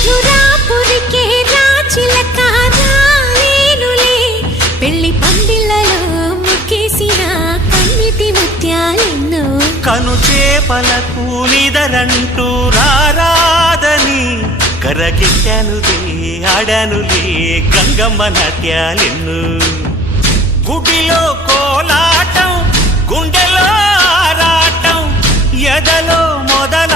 మధురాపురికే రాచిలక రాలేనులే పెళ్లి పందిళ్ళలో ముక్కేసిన కన్నిటి ముత్యాలెన్నో కను చేపలకు నిదరంటూ రారాదని కరకెట్టానులే ఆడానులే గంగమ్మ నాట్యాలెన్ను గుడిలో కోలాటం గుండెలో ఆరాటం ఎదలో మొదల